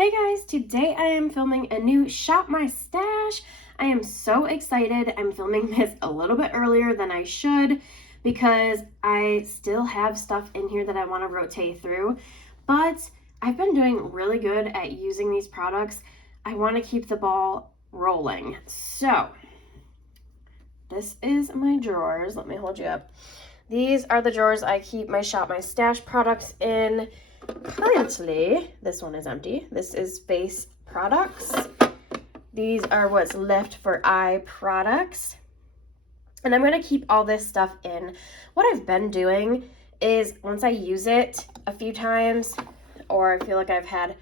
Hey guys, today I am filming a new Shop My Stash. I am so excited. I'm filming this a little bit earlier than I should because I still have stuff in here that I want to rotate through, but I've been doing really good at using these products. I want to keep the ball rolling. So this is my drawers. Let me hold you up. These are the drawers I keep my Shop My Stash products in. Currently, this one is empty. This is face products. These are what's left for eye products. And I'm going to keep all this stuff in. What I've been doing is once I use it a few times, or I feel like I've had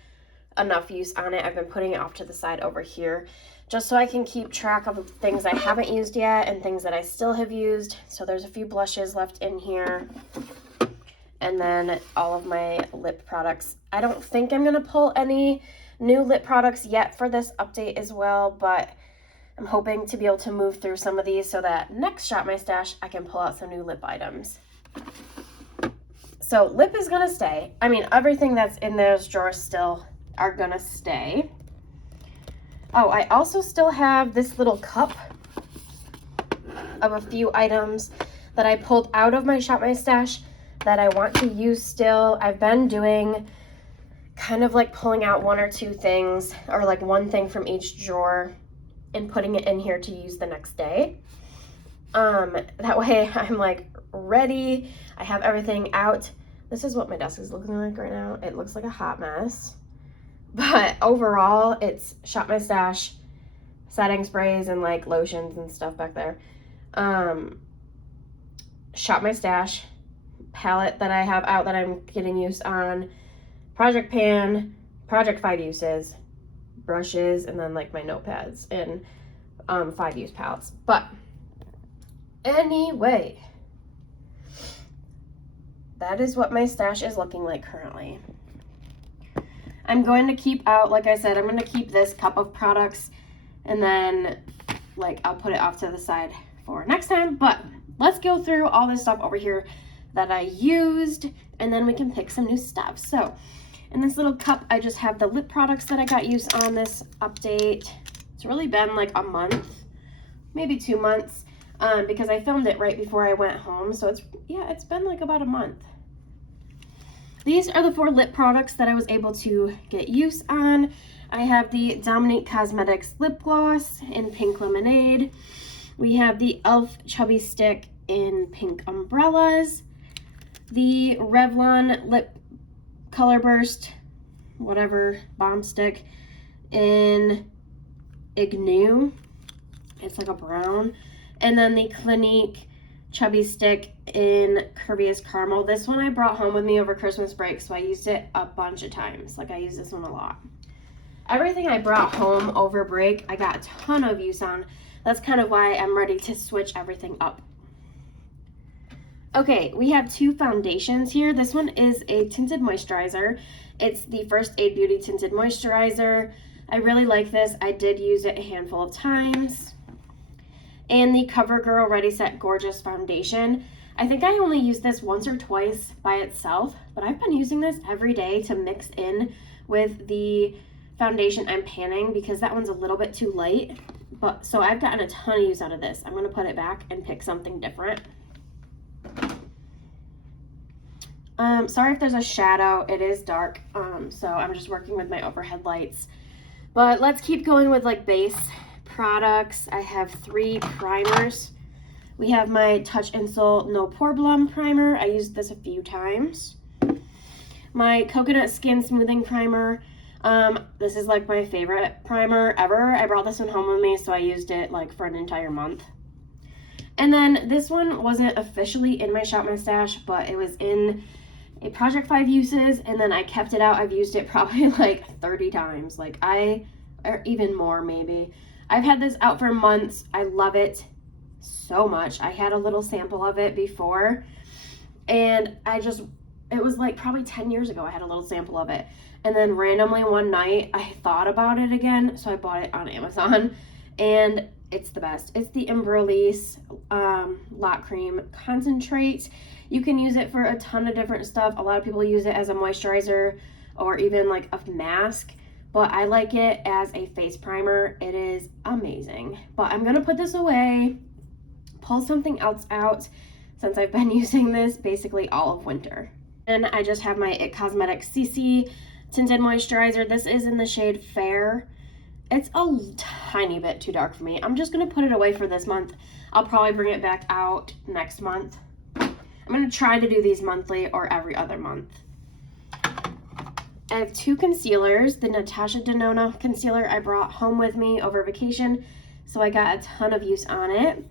enough use on it, I've been putting it off to the side over here, just so I can keep track of things I haven't used yet and things that I still have used. So there's a few blushes left in here. And then all of my lip products. I don't think I'm gonna pull any new lip products yet for this update as well, but I'm hoping to be able to move through some of these so that next Shop My Stash, I can pull out some new lip items. So lip is gonna stay. I mean, everything that's in those drawers still are gonna stay. Oh, I also still have this little cup of a few items that I pulled out of my Shop My Stash that I want to use still. I've been doing kind of like pulling out one or two things, or like one thing from each drawer and putting it in here to use the next day. That way I'm like ready. I have everything out. This is what my desk is looking like right now. It looks like a hot mess, but overall it's Shop My Stash, setting sprays and like lotions and stuff back there. Shop My Stash palette that I have out that I'm getting use on, project pan, project 5 uses, brushes, and then like my notepads and 5-use palettes. But anyway, that is what my stash is looking like currently. I'm going to keep out, like I said, I'm going to keep this cup of products, and then like I'll put it off to the side for next time. But let's go through all this stuff over here that I used, and then we can pick some new stuff. So in this little cup, I just have the lip products that I got use on this update. It's really been like a month, maybe 2 months, because I filmed it right before I went home. So it's been like about a month. These are the 4 lip products that I was able to get use on. I have the Dominique Cosmetics lip gloss in pink lemonade. We have the e.l.f. chubby stick in pink umbrellas. The Revlon lip color burst, whatever, bomb stick in Ignue. It's like a brown. And then the Clinique chubby stick in Curvious Caramel. This one I brought home with me over Christmas break, so I used it a bunch of times. Like, I use this one a lot. Everything I brought home over break, I got a ton of use on. That's kind of why I'm ready to switch everything up. Okay, we have 2 foundations here. This one is a tinted moisturizer. It's the First Aid Beauty Tinted Moisturizer. I really like this. I did use it a handful of times. And the CoverGirl Ready Set Gorgeous Foundation. I think I only used this once or twice by itself, but I've been using this every day to mix in with the foundation I'm panning because that one's a little bit too light. But so I've gotten a ton of use out of this. I'm going to put it back and pick something different. Sorry if there's a shadow. It is dark, so I'm just working with my overhead lights. But let's keep going with like base products. I have 3 primers. We have my Touch in Sol No Pore Blum primer. I used this a few times. My Coconut Skin Smoothing Primer. This is like my favorite primer ever. I brought this one home with me, so I used it like for an entire month. And then this one wasn't officially in my Shop My Stash, but it was in a project 5 uses, and then I kept it out. I've used it probably like 30 times, or even more maybe. I've had this out for months. I love it so much. I had a little sample of it before, and it was like probably 10 years ago I had a little sample of it, and then randomly one night I thought about it again, so I bought it on Amazon, and it's the best. It's the Embryolisse Lot Cream Concentrate. You can use it for a ton of different stuff. A lot of people use it as a moisturizer or even like a mask, but I like it as a face primer. It is amazing. But I'm gonna put this away, pull something else out, since I've been using this basically all of winter. And I just have my It Cosmetics CC Tinted Moisturizer. This is in the shade Fair. It's a tiny bit too dark for me. I'm just gonna put it away for this month. I'll probably bring it back out next month. I'm gonna try to do these monthly or every other month. I have two concealers. The Natasha Denona concealer I brought home with me over vacation, so I got a ton of use on it.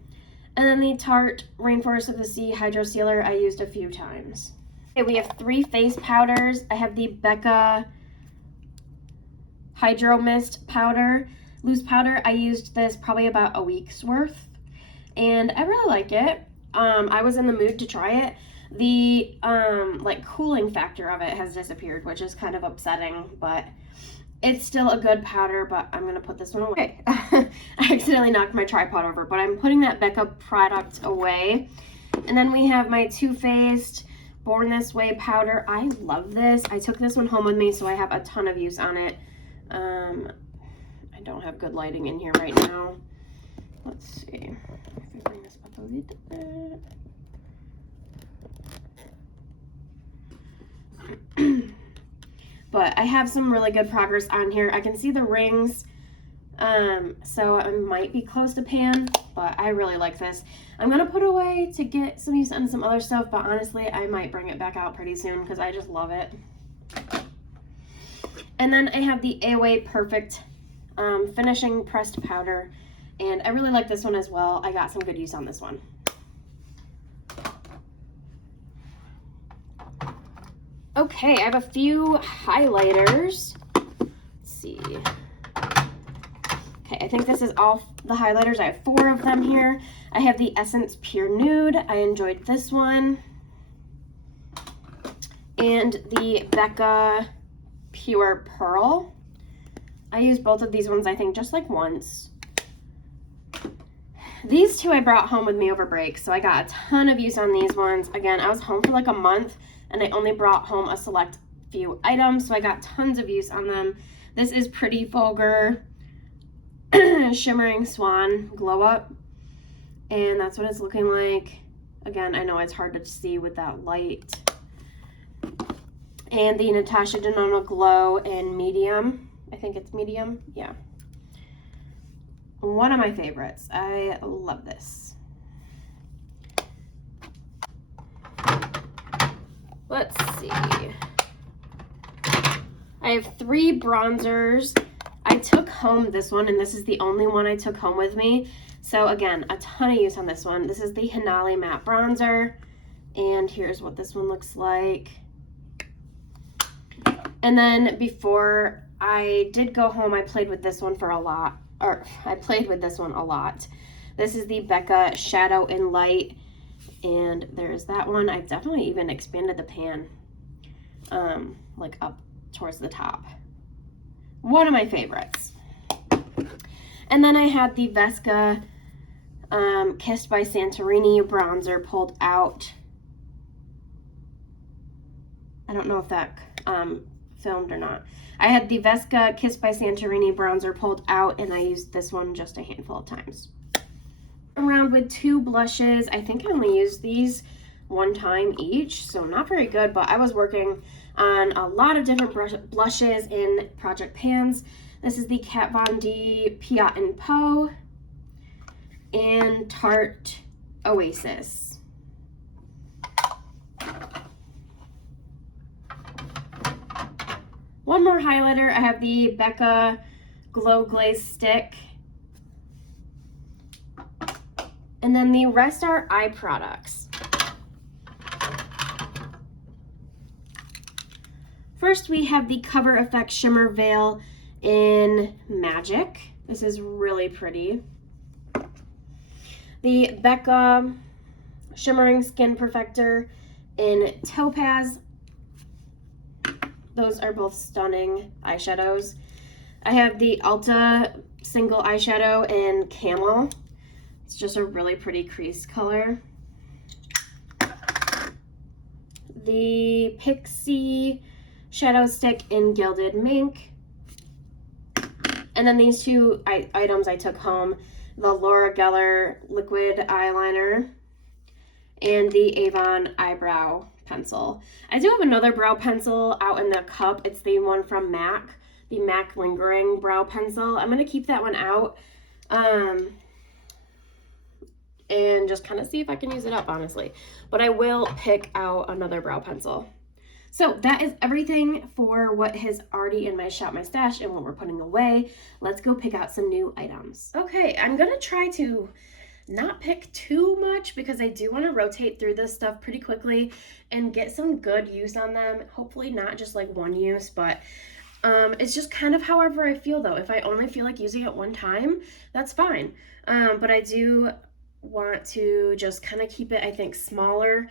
And then the Tarte Rainforest of the Sea Hydro Sealer I used a few times. Okay, we have 3 face powders. I have the Becca Hydro Mist powder, loose powder. I used this probably about a week's worth, and I really like it. I was in the mood to try it. The like cooling factor of it has disappeared, which is kind of upsetting, but it's still a good powder. But I'm gonna put this one away. I accidentally knocked my tripod over, but I'm putting that Becca product away. And then we have my Too Faced Born This Way powder. I love this. I took this one home with me, so I have a ton of use on it. I don't have good lighting in here right now. Let's see if I bring this up a little bit. But I have some really good progress on here. I can see the rings, so I might be close to pan, but I really like this. I'm gonna put it away to get some use on some other stuff, but honestly, I might bring it back out pretty soon because I just love it. And then I have the Away Perfect Finishing Pressed Powder, and I really like this one as well. I got some good use on this one. Okay, I have a few highlighters. Let's see. Okay, I think this is all the highlighters. I have 4 of them here. I have the Essence Pure Nude. I enjoyed this one. And the Becca Pure Pearl. I used both of these ones, I think, just like once. These 2 I brought home with me over break, so I got a ton of use on these ones. Again, I was home for like a month, and I only brought home a select few items, so I got tons of use on them. This is Pretty Vulgar Shimmering Swan Glow Up, and that's what it's looking like. Again, I know it's hard to see with that light. And the Natasha Denona Glow in medium. I think it's medium, yeah. One of my favorites. I love this. Let's see. I have 3 bronzers. I took home this one, and this is the only one I took home with me. So again, a ton of use on this one. This is the Hinali Matte Bronzer, and here's what this one looks like. And then before I did go home, I played with this one a lot. This is the Becca Shadow in Light, and there's that one. I've definitely even expanded the pan, like up towards the top. One of my favorites. And then I had the Vesca Kissed by Santorini bronzer pulled out. I don't know if that filmed or not. I had the Vesca Kissed by Santorini bronzer pulled out, and I used this one just a handful of times. Around with 2 blushes. I think I only used these 1 time each, so not very good, but I was working on a lot of different blushes in project pans. This is the Kat Von D Piat and Po and Tarte Oasis. One more highlighter. I have the Becca Glow Glaze Stick. And then the rest are eye products. First, we have the Cover Effect Shimmer Veil in Magic. This is really pretty. The Becca Shimmering Skin Perfector in Topaz. Those are both stunning eyeshadows. I have the Ulta Single Eyeshadow in Camel. It's just a really pretty crease color. The Pixie Shadow Stick in Gilded Mink. And then these two items I took home, the Laura Geller liquid eyeliner and the Avon eyebrow pencil. I do have another brow pencil out in the cup. It's the one from MAC, the MAC Lingering Brow Pencil. I'm going to keep that one out and just kind of see if I can use it up, honestly. But I will pick out another brow pencil. So that is everything for what is already in my Shop My Stash and what we're putting away. Let's go pick out some new items. Okay, I'm going to try to not pick too much because I do want to rotate through this stuff pretty quickly and get some good use on them. Hopefully not just like one use, but it's just kind of however I feel though. If I only feel like using it one time, that's fine. But I do want to just kind of keep it, I think, smaller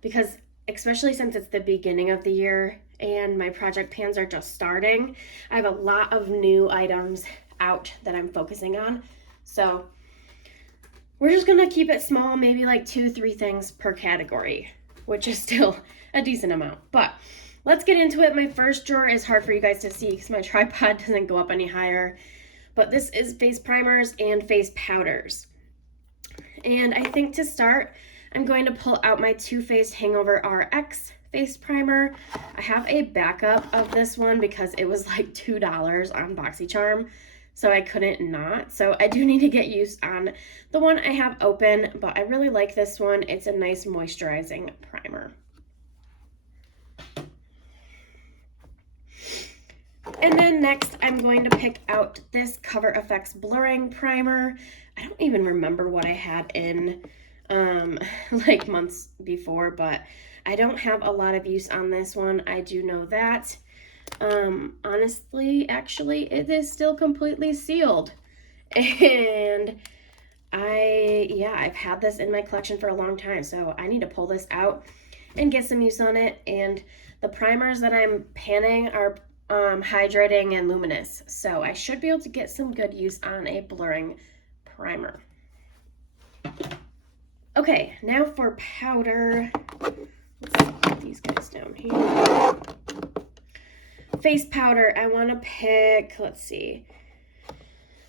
because especially since it's the beginning of the year and my project pans are just starting, I have a lot of new items out that I'm focusing on. So we're just gonna keep it small, maybe like 2-3 things per category, which is still a decent amount. But let's get into it. My first drawer is hard for you guys to see because my tripod doesn't go up any higher. But this is face primers and face powders. And I think to start, I'm going to pull out my Too Faced Hangover RX face primer. I have a backup of this one because it was like $2 on BoxyCharm. So I couldn't not. So I do need to get used on the one I have open, but I really like this one. It's a nice moisturizing primer. And then next I'm going to pick out this Cover FX blurring primer. I don't even remember what I had in like months before, but I don't have a lot of use on this one. I do know that. Honestly, actually, it is still completely sealed. And I've had this in my collection for a long time, so I need to pull this out and get some use on it. And the primers that I'm panning are hydrating and luminous, so I should be able to get some good use on a blurring primer. Okay, now for powder. Let's put these guys down here. Face powder, I want to pick, let's see.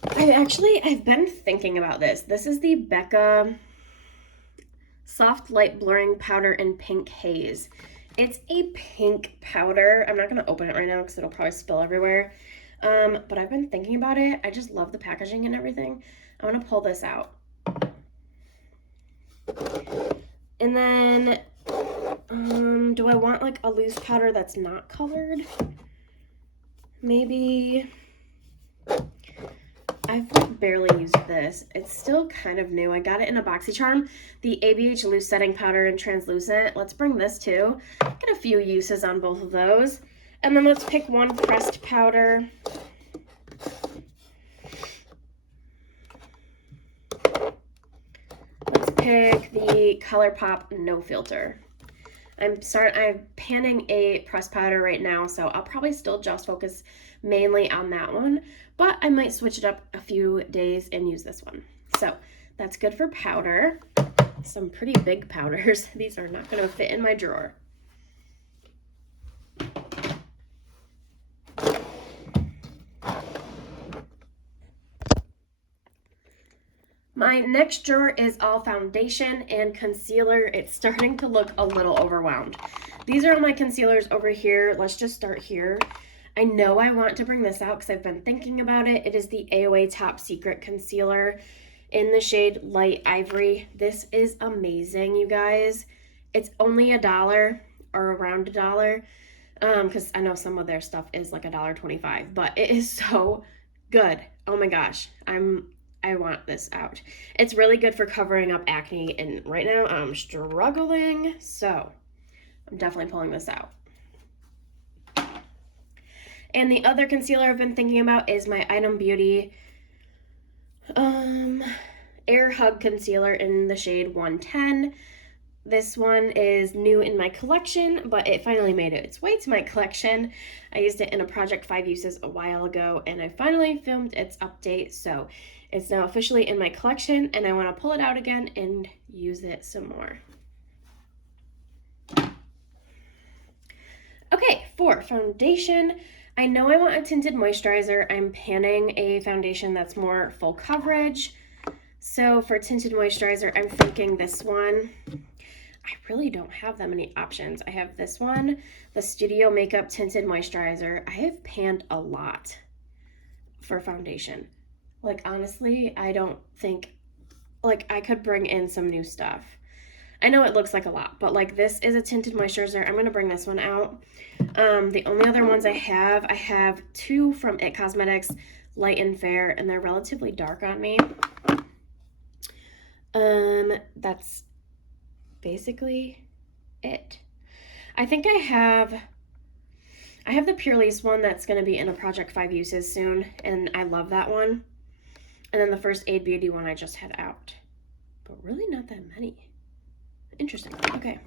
I've been thinking about this. This is the Becca Soft Light Blurring Powder in Pink Haze. It's a pink powder. I'm not going to open it right now because it'll probably spill everywhere. But I've been thinking about it. I just love the packaging and everything. I want to pull this out. And then, do I want like a loose powder that's not colored? Maybe. I've like barely used this. It's still kind of new. I got it in a BoxyCharm, the ABH Loose Setting Powder in Translucent. Let's bring this too. Get a few uses on both of those. And then let's pick one pressed powder. Let's pick the ColourPop No Filter. I'm panning a pressed powder right now, so I'll probably still just focus mainly on that one, but I might switch it up a few days and use this one. So that's good for powder. Some pretty big powders. These are not going to fit in my drawer. My next drawer is all foundation and concealer. It's starting to look a little overwhelmed. These are all my concealers over here. Let's just start here. I know I want to bring this out because I've been thinking about it. It is the AOA Top Secret Concealer in the shade Light Ivory. This is amazing, you guys. It's only $1 or around $1 because I know some of their stuff is like $1.25, but it is so good. Oh my gosh, I want this out. It's really good for covering up acne, and right now I'm struggling, so I'm definitely pulling this out. And the other concealer I've been thinking about is my Item Beauty Air Hug Concealer in the shade 110. This one is new in my collection, but it finally made its way to my collection. I used it in a Project 5 Uses a while ago, and I finally filmed its update, so it's now officially in my collection, and I want to pull it out again and use it some more. Okay, for foundation, I know I want a tinted moisturizer. I'm panning a foundation that's more full coverage. So for tinted moisturizer, I'm thinking this one. I really don't have that many options. I have this one, the Studio Makeup Tinted Moisturizer. I have panned a lot for foundation. Like, honestly, I don't think, like, I could bring in some new stuff. I know it looks like a lot, but like this is a tinted moisturizer. I'm going to bring this one out. The only other ones I have two from It Cosmetics, Light and Fair, and they're relatively dark on me. That's basically it. I think I have the Pure Lace one that's going to be in a Project 5 Uses soon, and I love that one. And then the First Aid Beauty one I just had out, but really not that many. Interesting. Okay.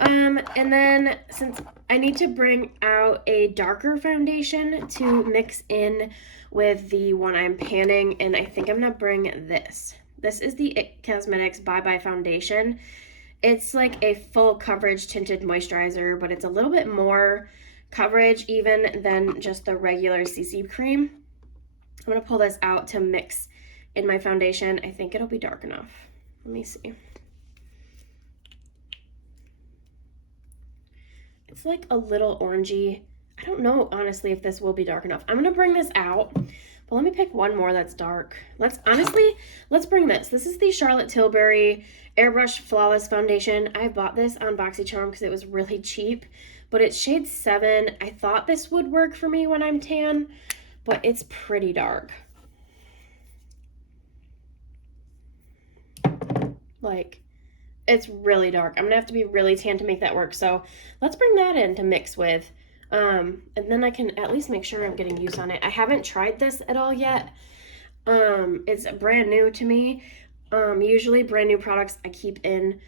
And then since I need to bring out a darker foundation to mix in with the one I'm panning, and I think I'm gonna bring this. This is the It Cosmetics Bye Bye Foundation. It's like a full coverage tinted moisturizer, but it's a little bit more coverage even than just the regular CC cream. I'm gonna pull this out to mix in my foundation. I think it'll be dark enough. Let me see. It's like a little orangey. I don't know, honestly, if this will be dark enough. I'm going to bring this out, but let me pick one more that's dark. Let's bring this. This is the Charlotte Tilbury Airbrush Flawless Foundation. I bought this on BoxyCharm because it was really cheap, but it's shade 7. I thought this would work for me when I'm tan, but it's pretty dark. Like, it's really dark. I'm gonna have to be really tan to make that work. So let's bring that in to mix with. And then I can at least make sure I'm getting use on it. I haven't tried this at all yet. It's brand new to me. Usually brand new products I keep in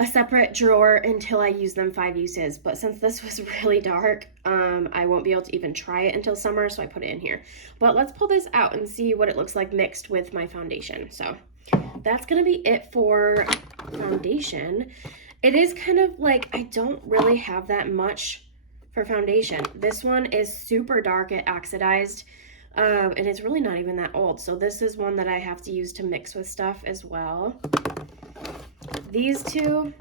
a separate drawer until I use them 5 uses. But since this was really dark, I won't be able to even try it until summer, so I put it in here. But let's pull this out and see what it looks like mixed with my foundation. So that's gonna be it for foundation. It is kind of like I don't really have that much for foundation. This one is super dark, it oxidized, and it's really not even that old. So this is one that I have to use to mix with stuff as well. These two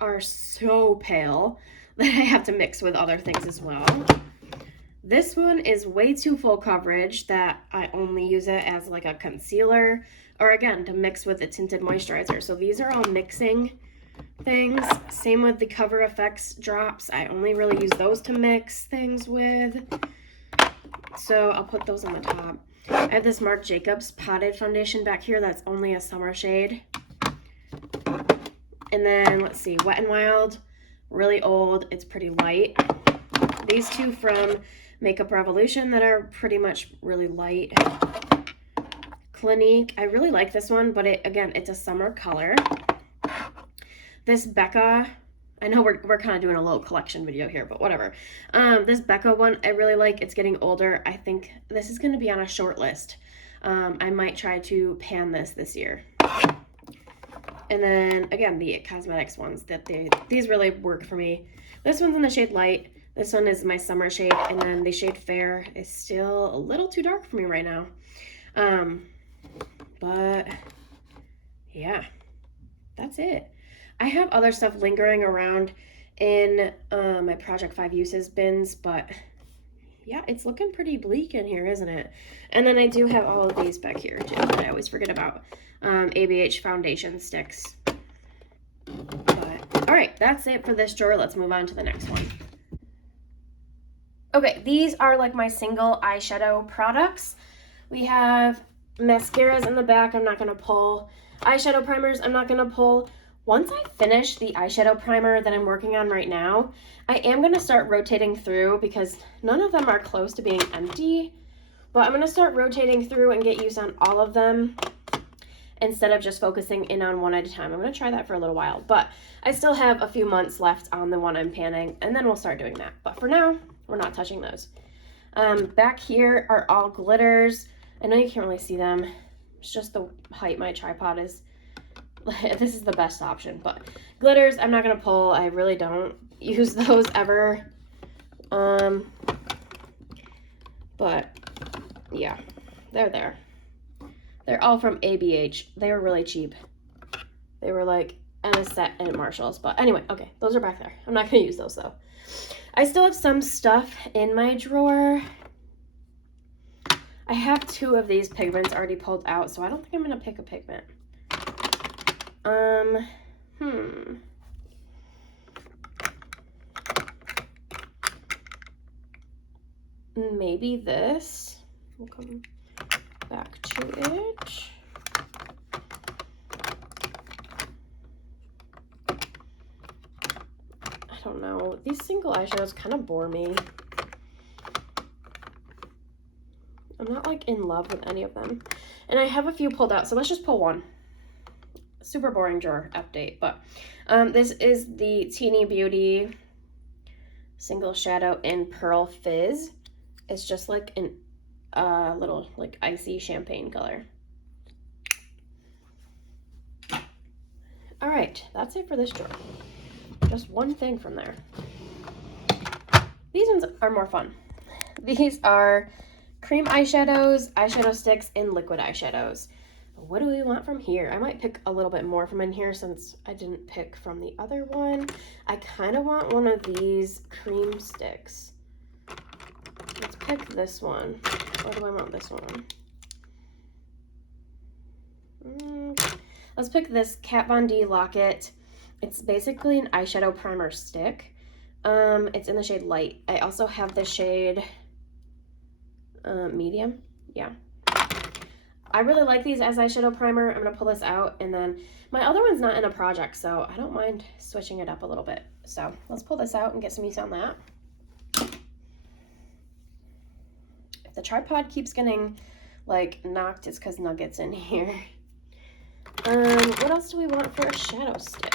are so pale that I have to mix with other things as well. This one is way too full coverage that I only use it as like a concealer, or again, to mix with the tinted moisturizer. So these are all mixing things. Same with the Cover FX drops. I only really use those to mix things with. So I'll put those on the top. I have this Marc Jacobs potted foundation back here that's only a summer shade. And then let's see, Wet n Wild, really old. It's pretty light. These two from Makeup Revolution that are pretty much really light. Clinique, I really like this one, but it's a summer color. This Becca, I know we're kind of doing a little collection video here, but whatever. This Becca one I really like. It's getting older. I think this is going to be on a short list. I might try to pan this year. And then again, the It Cosmetics ones these really work for me. This one's in the shade Light. This one is my summer shade, and then the shade Fair is still a little too dark for me right now. But yeah, that's it. I have other stuff lingering around in my Project 5 Uses bins, but yeah, it's looking pretty bleak in here, isn't it? And then I do have all of these back here too that I always forget about. ABH foundation sticks. But all right, that's it for this drawer. Let's move on to the next one. Okay, these are like my single eyeshadow products. We have mascaras in the back I'm not going to pull. Eyeshadow primers I'm not going to pull. Once I finish the eyeshadow primer that I'm working on right now, I am going to start rotating through because none of them are close to being empty. But I'm going to start rotating through and get use on all of them instead of just focusing in on one at a time. I'm going to try that for a little while, but I still have a few months left on the one I'm panning, and then we'll start doing that. But for now, we're not touching those. Back here are all glitters. I know you can't really see them. It's just the height my tripod is. This is the best option, but glitters I'm not going to pull. I really don't use those ever. But yeah, they're there. They're all from ABH. They were really cheap. They were like in a set at Marshall's. But anyway, okay, those are back there. I'm not going to use those though. I still have some stuff in my drawer. I have 2 of these pigments already pulled out, so I don't think I'm going to pick a pigment. Maybe this. We'll come back to it. I don't know. These single eyeshadows kind of bore me. I'm not like in love with any of them. And I have a few pulled out, so let's just pull one. Super boring drawer update, but this is the Teeny Beauty Single Shadow in Pearl Fizz. It's just like an little like icy champagne color. All right, that's it for this drawer. Just one thing from there. These ones are more fun. These are cream eyeshadows, eyeshadow sticks, and liquid eyeshadows. What do we want from here? I might pick a little bit more from in here since I didn't pick from the other one. I kind of want one of these cream sticks. Let's pick this one. Or do I want this one? Let's pick this Kat Von D Locket. It's basically an eyeshadow primer stick. It's in the shade Light. I also have the shade Medium. Yeah. I really like these as eyeshadow primer. I'm going to pull this out, and then my other one's not in a project, so I don't mind switching it up a little bit. So let's pull this out and get some use on that. If the tripod keeps getting like knocked, it's because Nugget's in here. What else do we want for a shadow stick?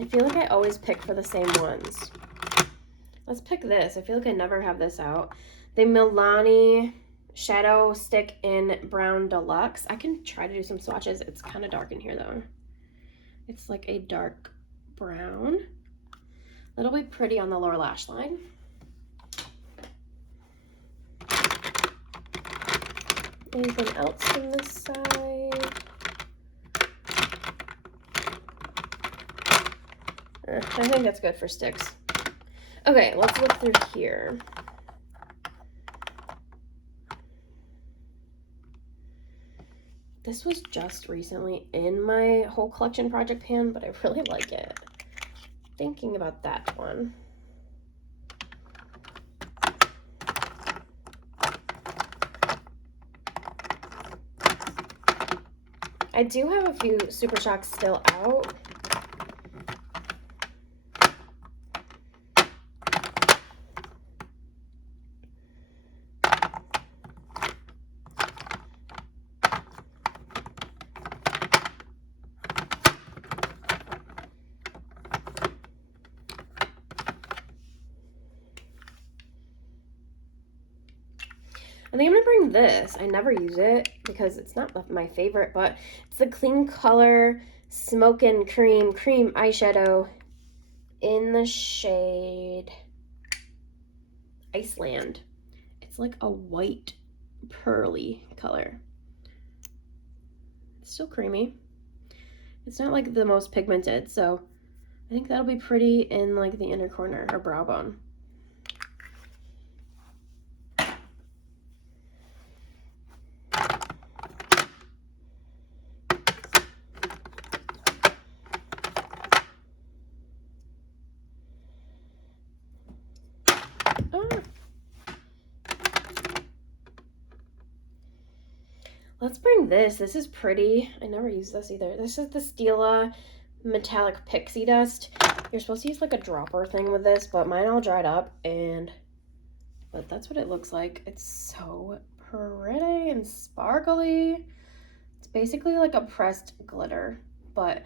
I feel like I always pick for the same ones. Let's pick this. I feel like I never have this out. The Milani Shadow Stick in Brown Deluxe. I can try to do some swatches. It's kind of dark in here though. It's like a dark brown. That'll be pretty on the lower lash line. Anything else from this side? I think that's good for sticks. Okay, let's look through here. This was just recently in my whole collection project pan, but I really like it. Thinking about that one. I do have a few Super Shocks still out. I think I'm gonna bring this. I never use it because it's not my favorite, but it's the Clean Color Smokin' Cream eyeshadow in the shade Iceland. It's like a white pearly color. It's still creamy. It's not like the most pigmented, so I think that'll be pretty in like the inner corner or brow bone. Let's bring this. This is pretty. I never use this either. This is the Stila Metallic Pixie Dust. You're supposed to use like a dropper thing with this, but mine all dried up, but that's what it looks like. It's so pretty and sparkly. It's basically like a pressed glitter, but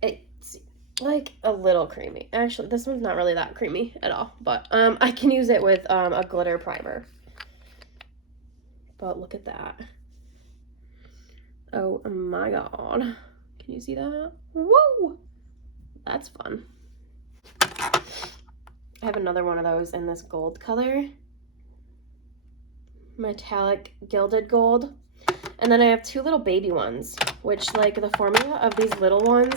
it's like a little creamy. Actually, this one's not really that creamy at all, but I can use it with a glitter primer. But look at that. Oh my god. Can you see that? Woo! That's fun. I have another one of those in this gold color. Metallic gilded gold. And then I have two little baby ones, which like the formula of these little ones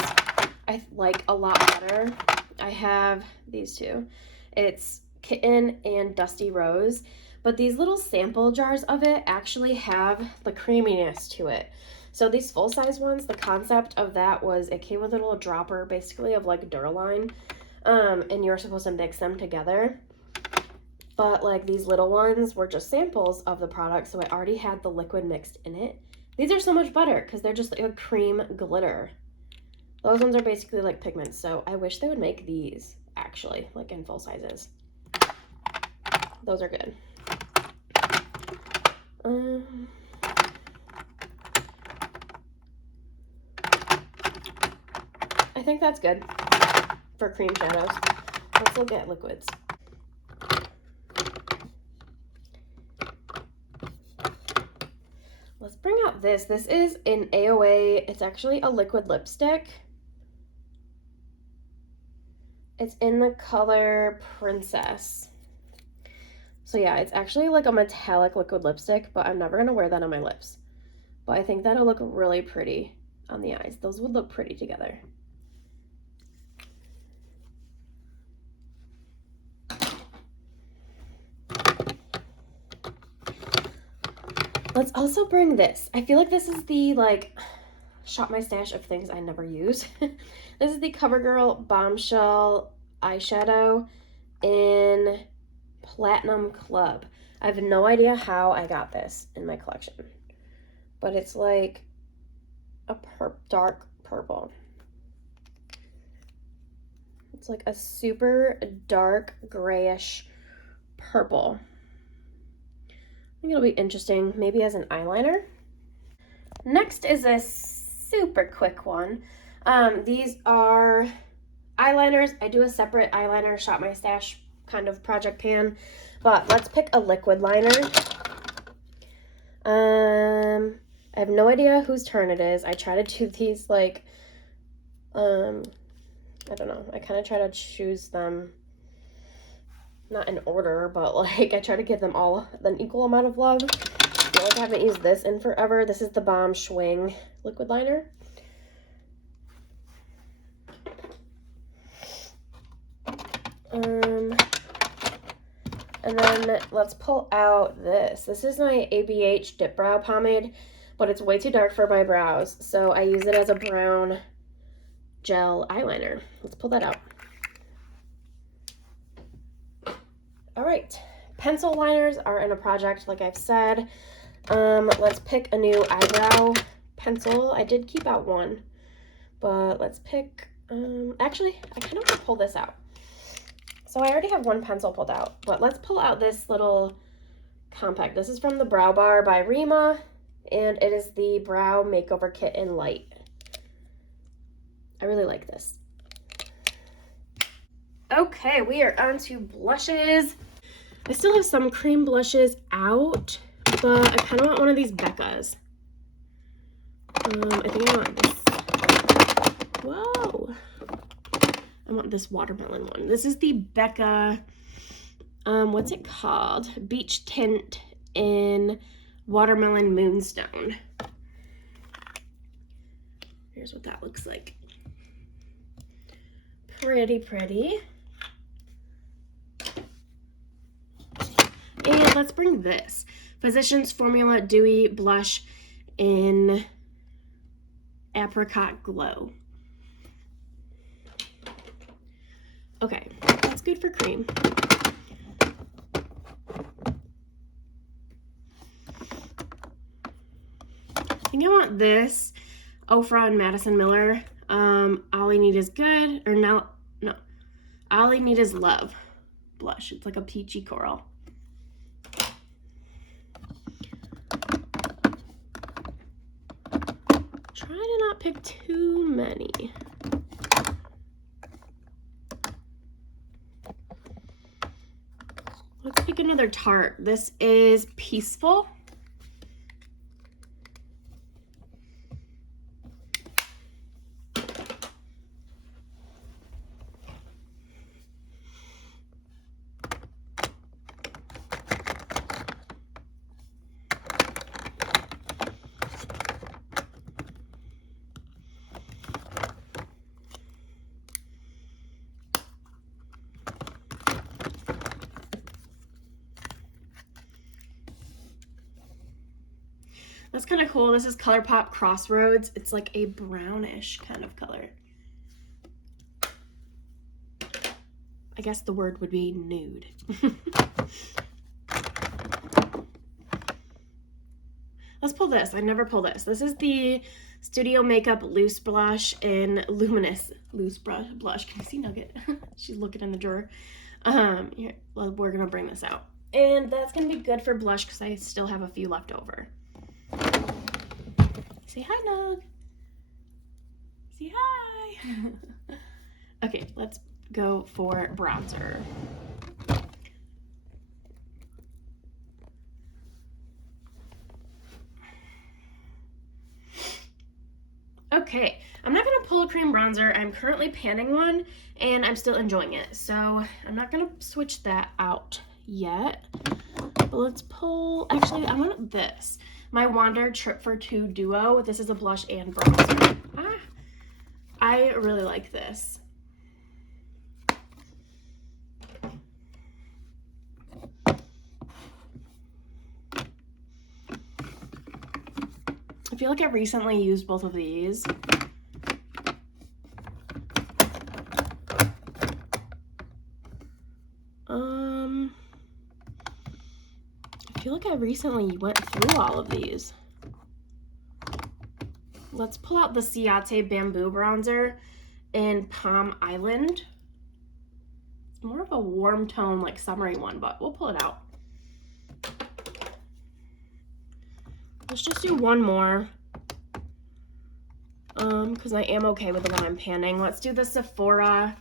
I like a lot better. I have these two. It's Kitten and Dusty Rose, but these little sample jars of it actually have the creaminess to it. So these full-size ones, the concept of that was it came with a little dropper basically of like Duraline, and you're supposed to mix them together. But like these little ones were just samples of the product, so I already had the liquid mixed in it. These are so much better because they're just like a cream glitter. Those ones are basically like pigments, so I wish they would make these actually, like in full sizes. Those are good. I think that's good for cream shadows. Let's look at liquids. Let's bring out this. This is an AOA. It's actually a liquid lipstick. It's in the color Princess. So yeah, it's actually like a metallic liquid lipstick, but I'm never going to wear that on my lips. But I think that'll look really pretty on the eyes. Those would look pretty together. Let's also bring this. I feel like this is the like shop my stash of things I never use. This is the CoverGirl Bombshell eyeshadow in Platinum Club. I have no idea how I got this in my collection, but it's like a dark purple. It's like a super dark grayish purple. I think it'll be interesting, maybe as an eyeliner. Next is a super quick one. These are eyeliners. I do a separate eyeliner shop my stash kind of project pan, but let's pick a liquid liner. I have no idea whose turn it is. I try to do these like, I don't know. I kind of try to choose them not in order, but like I try to give them all an equal amount of love. I feel like I haven't used this in forever. This is the Bomb Schwing liquid liner. And then let's pull out this. This is my ABH Dip Brow Pomade, but it's way too dark for my brows, so I use it as a brown gel eyeliner. Let's pull that out. All right, pencil liners are in a project, like I've said. Let's pick a new eyebrow pencil. I did keep out one, but let's pick, actually, I kind of want to pull this out. So I already have one pencil pulled out, but let's pull out this little compact. This is from the Brow Bar by Rima, and it is the Brow Makeover Kit in Light. I really like this. Okay, we are on to blushes. I still have some cream blushes out, but I kind of want one of these Becca's. I think I want this. Whoa. I want this watermelon one. This is the Becca, what's it called? Beach Tint in Watermelon Moonstone. Here's what that looks like. Pretty, pretty. And let's bring this. Physicians Formula Dewy Blush in Apricot Glow. Okay, that's good for cream. I think I want this Ofra and Madison Miller. All I Need Is Good, or no, All I Need Is Love blush. It's like a peachy coral. Try to not pick too many. Let's pick another Tarte. This is Peaceful. That's kind of cool. This is ColourPop Crossroads. It's like a brownish kind of color. I guess the word would be nude. Let's pull this. I never pull this. This is the Studio Makeup Loose Blush in Luminous Loose Blush. Can you see Nugget? She's looking in the drawer. Here, well, we're gonna bring this out. And that's gonna be good for blush because I still have a few left over. Say hi, Nug. Say hi. Okay, let's go for bronzer. Okay, I'm not gonna pull a cream bronzer. I'm currently panning one and I'm still enjoying it. So I'm not gonna switch that out yet. But let's pull, actually I want this. My Wander Trip for Two Duo. This is a blush and bronzer. I really like this. I feel like I recently used both of these. I feel like I recently went through all of these. Let's pull out the Ciate Bamboo Bronzer in Palm Island. It's more of a warm tone, like summery one, but we'll pull it out. Let's just do one more. Because I am okay with the one I'm panning. Let's do the Sephora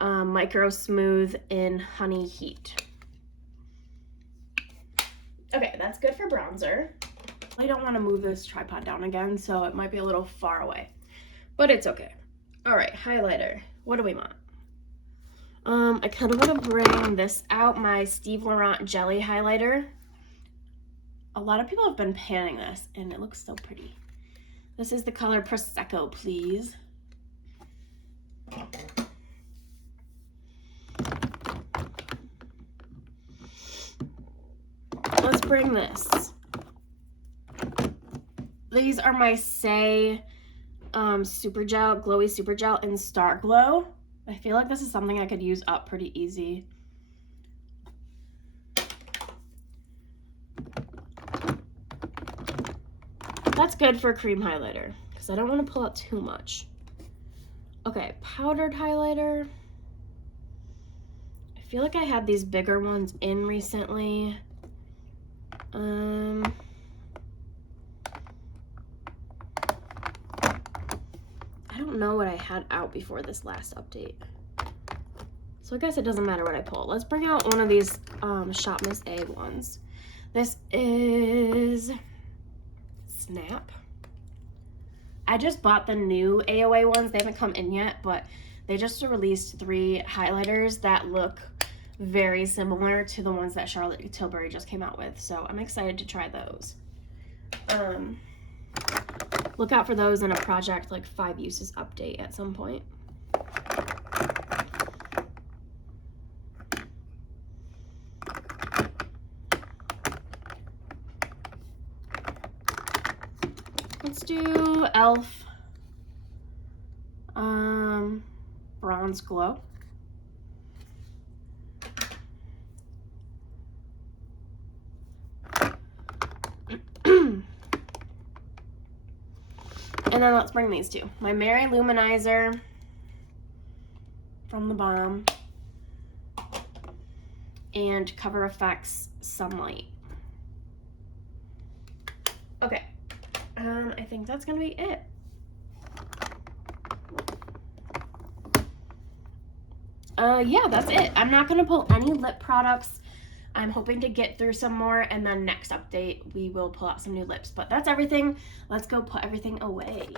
Micro Smooth in Honey Heat. Okay, that's good for bronzer. I don't want to move this tripod down again, so it might be a little far away, but it's okay. All right, highlighter. What do we want? I kind of want to bring this out, my Steve Laurent Jelly highlighter. A lot of people have been panning this, and it looks so pretty. This is the color Prosecco, please. Let's bring this. These are my Say Super Gel, Glowy Super Gel in Star Glow. I feel like this is something I could use up pretty easy. That's good for a cream highlighter because I don't want to pull out too much. Okay, powdered highlighter. I feel like I had these bigger ones in recently. I don't know what I had out before this last update. So I guess it doesn't matter what I pull. Let's bring out one of these Shop Miss A ones. This is Snap. I just bought the new AOA ones. They haven't come in yet, but they just released 3 highlighters that look very similar to the ones that Charlotte Tilbury just came out with. So I'm excited to try those. Look out for those in a Project like 5 Uses update at some point. Let's do e.l.f. Bronze Glow. And then let's bring these two. My Mary Luminizer from the Balm and Cover FX Sunlight. Okay, I think that's gonna be it. Yeah, that's it. I'm not gonna pull any lip products. I'm hoping to get through some more, and then next update we will pull out some new lips. But that's everything. Let's go put everything away.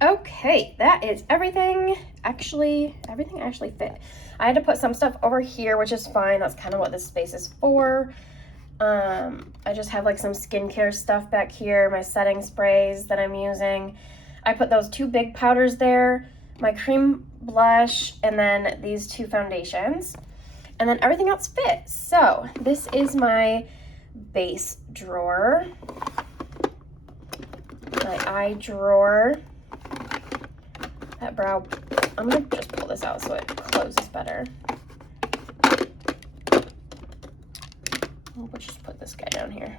Okay, that is everything. Actually, everything actually fit. I had to put some stuff over here, which is fine. That's kind of what this space is for. I just have like some skincare stuff back here, my setting sprays that I'm using. I put those 2 big powders there, my cream blush, and then these 2 foundations. And then everything else fits. So this is my base drawer, my eye drawer. That brow, I'm gonna just pull this out so it closes better. We'll just put this guy down here.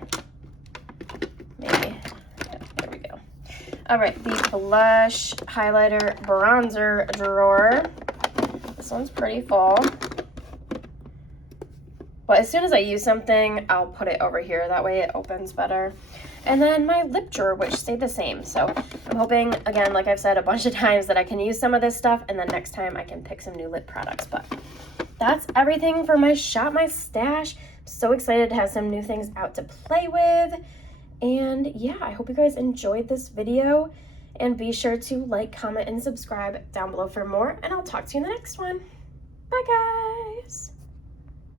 Maybe. Yeah, there we go. All right, the blush, highlighter, bronzer drawer. This one's pretty full. But as soon as I use something, I'll put it over here. That way it opens better. And then my lip drawer, which stayed the same. So I'm hoping, again, like I've said a bunch of times, that I can use some of this stuff, and then next time I can pick some new lip products. But that's everything for my Shop My Stash. I'm so excited to have some new things out to play with. And yeah, I hope you guys enjoyed this video. And be sure to like, comment, and subscribe down below for more. And I'll talk to you in the next one. Bye, guys.